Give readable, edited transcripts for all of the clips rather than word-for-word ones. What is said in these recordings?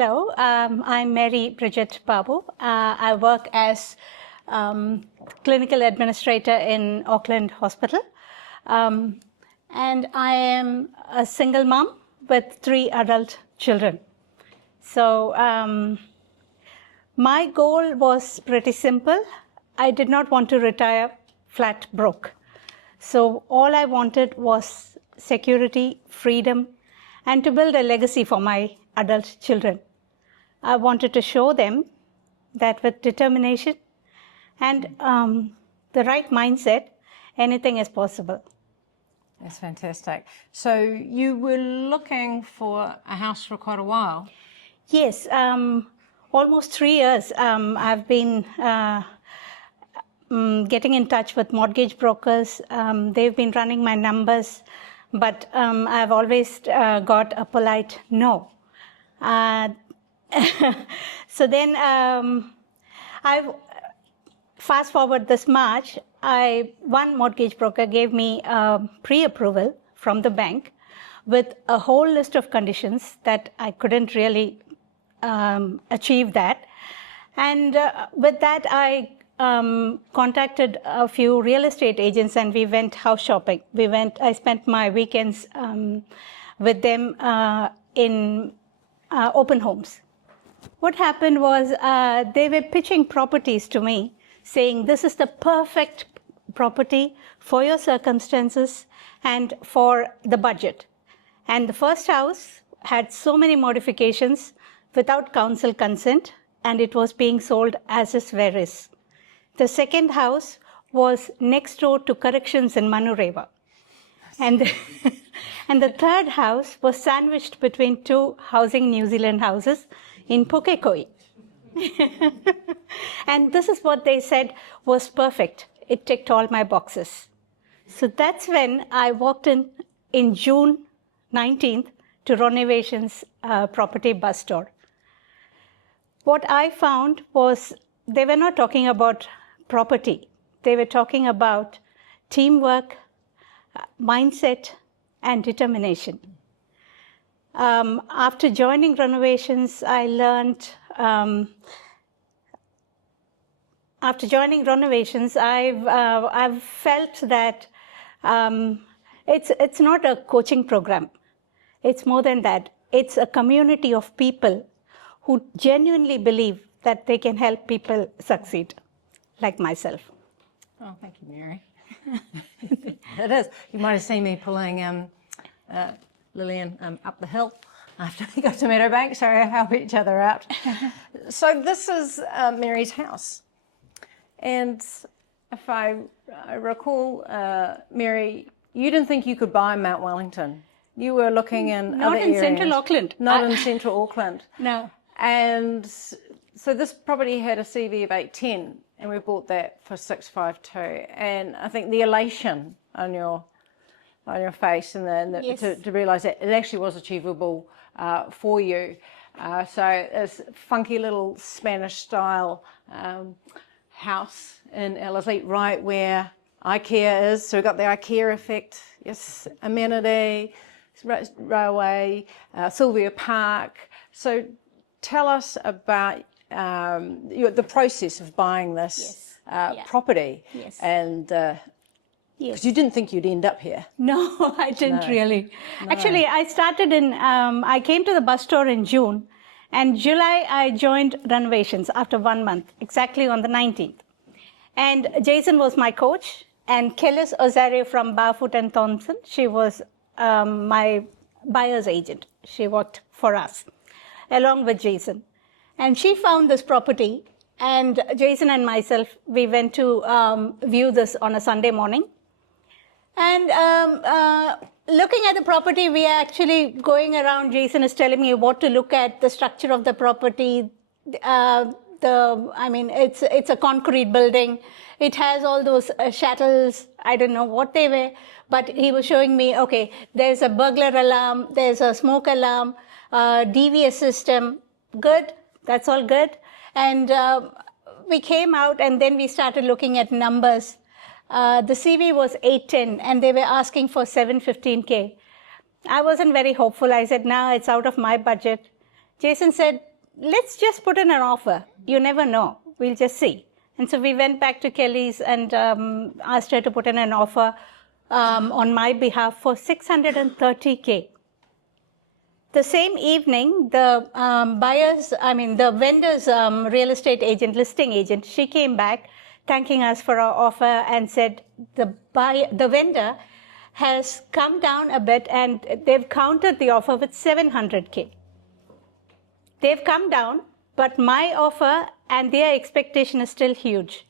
Hello, I'm Mary Bridget Babu. I work as clinical administrator in Auckland Hospital. And I am a single mom with 3 adult children. So my goal was pretty simple. I did not want to retire flat broke. So all I wanted was security, freedom, and to build a legacy for my adult children. I wanted to show them that with determination and the right mindset, anything is possible. That's fantastic. So you were looking for a house for quite a while? Yes, almost 3 years. I've been getting in touch with mortgage brokers. They've been running my numbers, but I've always got a polite no. So then I fast forward this March, one mortgage broker gave me pre-approval from the bank with a whole list of conditions that I couldn't really achieve that. And with that, I contacted a few real estate agents and we went house shopping. I spent my weekends with them in open homes. What happened was they were pitching properties to me, saying this is the perfect property for your circumstances and for the budget. And the first house had so many modifications without council consent, and it was being sold as is where is. The second house was next door to corrections in Manureva. And the third house was sandwiched between 2 Housing New Zealand houses in Pukekoi. And this is what they said was perfect. It ticked all my boxes. So that's when I walked in June 19th to Renovations property bus store. What I found was they were not talking about property. They were talking about teamwork, mindset, and determination. After joining Renovations, I learned, I've felt that it's not a coaching program. It's more than that. It's a community of people who genuinely believe that they can help people succeed, like myself. Oh, thank you, Mary. It is. You might have seen me pulling Lillian up the hill after we got to Meadowbank, so we help each other out. So this is Mary's house. And if I recall, Mary, you didn't think you could buy Mount Wellington. You were looking in Not other in areas. Central Auckland. Not in Central Auckland. No. And so this property had a CV of 810, and we bought that for 652. And I think the elation on your face and Yes. to realise that it actually was achievable for you. So it's funky little Spanish style house in Ellerslie, right where IKEA is. So we've got the IKEA effect, yes, amenity, railway, Sylvia Park. So tell us about the process of buying this property. Yes. And because you didn't think you'd end up here. No, I didn't really. No. Actually, I started I came to the bus store in June, and July I joined Renovations after 1 month, exactly on the 19th. And Jason was my coach, and Kellis Ozario from Barfoot and Thompson, she was my buyer's agent. She worked for us, along with Jason. And she found this property, and Jason and myself, we went to view this on a Sunday morning. And looking at the property, we are actually going around. Jason is telling me what to look at, the structure of the property. It's a concrete building. It has all those shuttles. I don't know what they were, but he was showing me, okay, there's a burglar alarm, there's a smoke alarm, DVS system. Good, that's all good. And we came out and then we started looking at numbers. The CV was 810 and they were asking for 715K. I wasn't very hopeful. I said, no, it's out of my budget. Jason said, let's just put in an offer. You never know. We'll just see. And so we went back to Kelly's and asked her to put in an offer on my behalf for 630K. The same evening, the the vendor's real estate agent, listing agent, she came back thanking us for our offer and said the vendor has come down a bit and they've countered the offer with 700K. They've come down, but my offer and their expectation is still huge.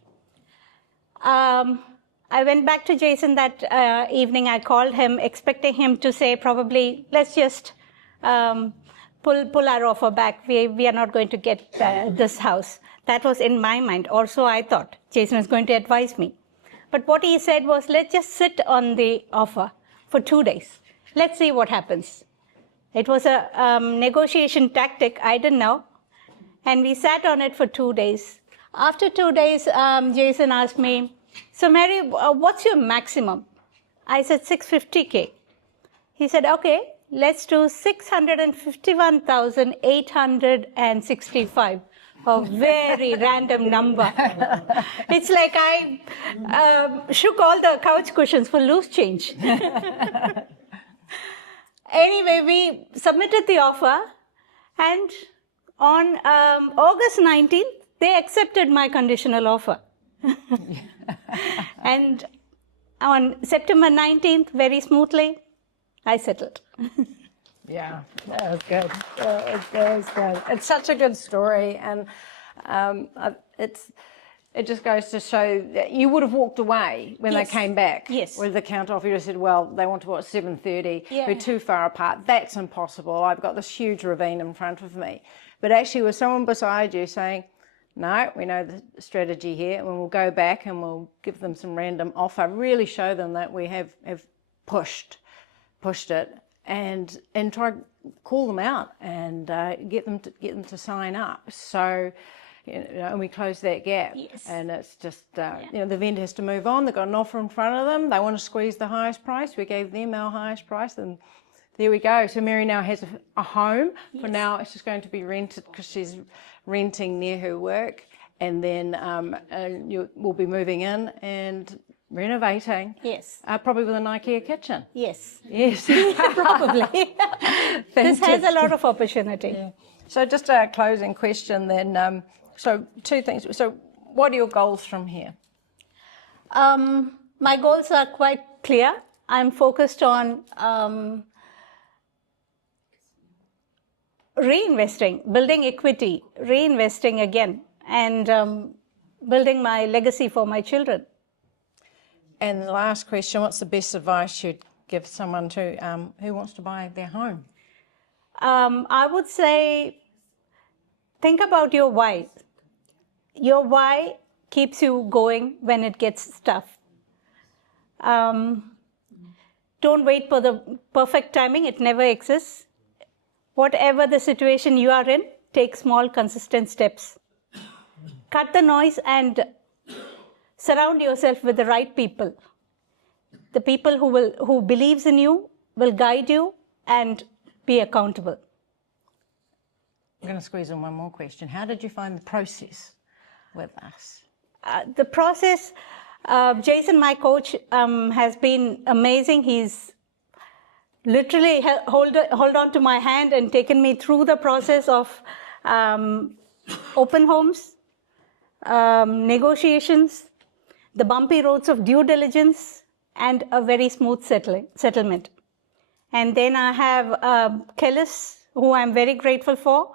I went back to Jason that evening. I called him, expecting him to say probably, let's just pull our offer back. We are not going to get this house. That was in my mind. Also, I thought Jason was going to advise me. But what he said was, let's just sit on the offer for 2 days. Let's see what happens. It was a negotiation tactic. I didn't know. And we sat on it for 2 days. After 2 days, Jason asked me, so Mary, what's your maximum? I said 650K. He said, okay, let's do 651,865. A very random number. It's like I shook all the couch cushions for loose change. Anyway, we submitted the offer, and on August 19th, they accepted my conditional offer. And on September 19th, very smoothly, I settled. Yeah, that was good. That was good. It's such a good story, and it just goes to show that you would have walked away when Yes. they came back. Yes. With the count off, you just said, well, they want to, 7:30. Yeah. We're too far apart. That's impossible. I've got this huge ravine in front of me. But actually with someone beside you saying, no, we know the strategy here, and we'll go back and we'll give them some random offer, really show them that we have pushed it, and try to call them out and get them to sign up. So, and we close that gap. Yes. And it's just, the vendor has to move on. They've got an offer in front of them. They want to squeeze the highest price. We gave them our highest price, and there we go. So Mary now has a home. Yes. For now, it's just going to be rented because she's renting near her work, and then we'll be moving in and renovating. Yes. Probably with an IKEA kitchen. Yes. Yes. Probably. This has a lot of opportunity. Yeah. So just a closing question then. So 2 things. So what are your goals from here? My goals are quite clear. I'm focused on reinvesting, building equity, reinvesting again, and building my legacy for my children. And the last question, what's the best advice you'd give someone to who wants to buy their home? I would say, think about your why. Your why keeps you going when it gets tough. Don't wait for the perfect timing. It never exists. Whatever the situation you are in, take small, consistent steps. Cut the noise and surround yourself with the right people. The people who believes in you, will guide you and be accountable. I'm going to squeeze in one more question. How did you find the process with us? The process, Jason, my coach, has been amazing. He's literally hold on to my hand and taken me through the process of open homes, negotiations, the bumpy roads of due diligence, and a very smooth settlement. And then I have Kellis, who I'm very grateful for.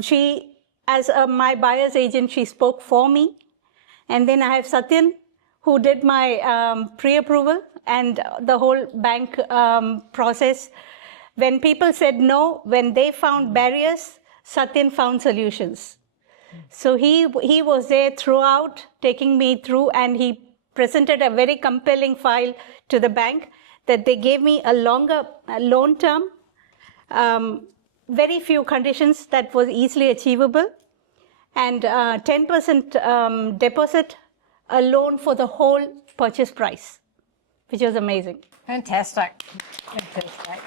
She, as my buyer's agent, she spoke for me. And then I have Satyan, who did my pre-approval and the whole bank process. When people said no, when they found barriers, Satyan found solutions. So he was there throughout, taking me through, and he presented a very compelling file to the bank that they gave me a longer loan term, very few conditions that was easily achievable, and 10% deposit, a loan for the whole purchase price, which was amazing. Fantastic. Fantastic.